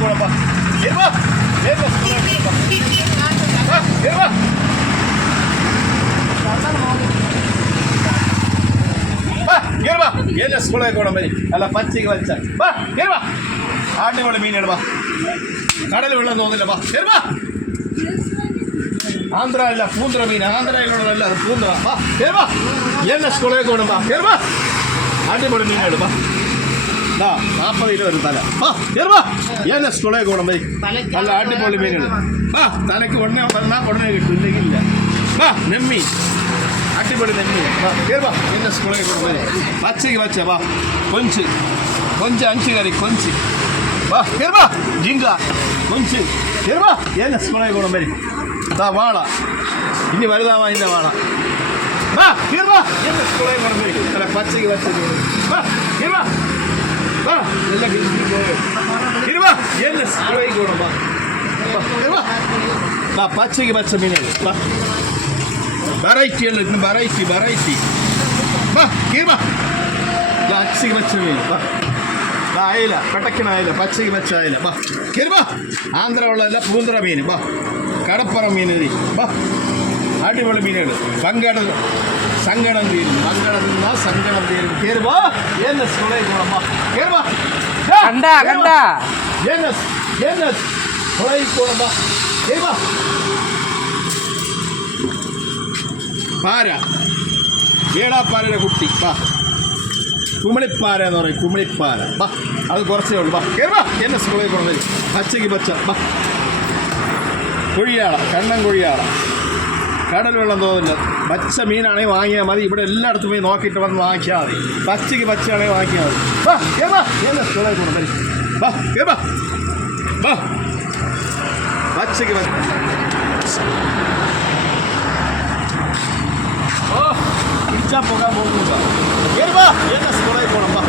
போனப்பா ஏறுவா ஏறுவா ஏறுவா ஏறுவா ஏன் ஸ்கூலே போன மாதிரி അല്ല പച്ചയ്ക്ക് വെച്ച വാ ഏറുവാ ആട്ടുപോലെ മീൻ ഇടുവാ കടൽ വെള്ളം തോന്നില്ല വാ ഏറുവാ ആന്ധ്ര അല്ല പൂന്തറ മീൻ ആന്ധ്രയിലുള്ളതല്ല അത് പൂന്തറ വാ ഏറുവാ ഏൻ സ്കൂളേ പോകണം വാ ഏറുവാ ആട്ടുപോലെ മീൻ ഇടുവാ 40 കിലോ വരും തല വാ ഏറുവാ ഏൻ സ്കൂളേ പോകണം മതി നല്ല ആട്ടുപോലെ മീൻ ഇടും വാ തലയ്ക്ക് ഉടനെ പറഞ്ഞാൽ ഉടനെ കിട്ടും ഇല്ലെങ്കിൽ ഇല്ല വാ നെമ്മി അടിപൊളി നെമ്മി വാ ഏറുവാ ഏൻ സ്കൂളേ പോകണം മതി പച്ചയ്ക്ക് വെച്ച വാ കൊഞ്ച് അഞ്ച് കറി കൊഞ്ച് വാ ഏറുവാ ജിങ്ക കൊഞ്ച് ഏറുവാ ഏൻ സ്കൂളേ പോകണം മതി വാള ഇനി വലുതാവാ ഇതിൻ്റെ വാള വാ ഏറുവാ ഏൻ സ്കൂളേ പോകണം മതി അല്ല പച്ചയ്ക്ക് വെച്ചത് വാ ഏറുവാ വാ എല്ലാം ഇരുവാ ഏൻ സ്കൂളേ പോകണം വാ വാ പച്ചയ്ക്ക് പച്ച മീനുകൾ വാ വെറൈറ്റി അല്ല ഇന്ന് വെറൈറ്റി വാ ഇരുവാ പച്ചയ്ക്ക് പച്ച മീൻ വാ അയല പെട്ടക്കണ അയല പച്ചയ്ക്ക് പച്ച അയല വാ കയറുവാ ആന്ധ്ര ഉള്ളതല്ല പൂന്തറ മീൻ വാ കടപ്പുറം മീൻ വാ അടിപൊളി മീനുകൾ സങ്കടം തീരും സങ്കടം തിന്നാ സങ്കടം തീരും കയറുവാ ഏൻ സ്കൂളേ പോകണം വാ കയറുവാ ഏൻ സ്കൂളേ പോകണം വാ കയറുവാ പാര ഏടാപ്പാരയുടെ കുട്ടി വാ കുമിളിപ്പാര എന്ന് പറയും കുമിളിപ്പാര വാ അത് കുറച്ചേ ഉള്ളൂ വാ കയറുവാ എന്നെ സ്കൂളിൽ കൊണ്ടുപോയി പച്ചയ്ക്ക് പച്ച വാ കൊഴിയാള കണ്ണൻ കൊഴിയാള കടൽ വെള്ളം തോന്നില്ല പച്ച മീനാണെങ്കിൽ വാങ്ങിയാൽ മതി ഇവിടെ എല്ലായിടത്തും പോയി നോക്കിയിട്ട് വന്ന് വാങ്ങിയാൽ മതി പച്ചയ്ക്ക് പച്ചയാണെങ്കിൽ വാങ്ങിയാൽ മതി വാ കയറുവാ എന്നെ സ്കൂളിൽ കൊണ്ടുപോയി വാ കയറുവാ വാ പച്ചയ്ക്ക് പച്ച പിടിച്ചാൽ പോകാൻ പോകുന്നില്ല കയറുവാ എന്നെ സ്കൂളിൽ പോകണം വാ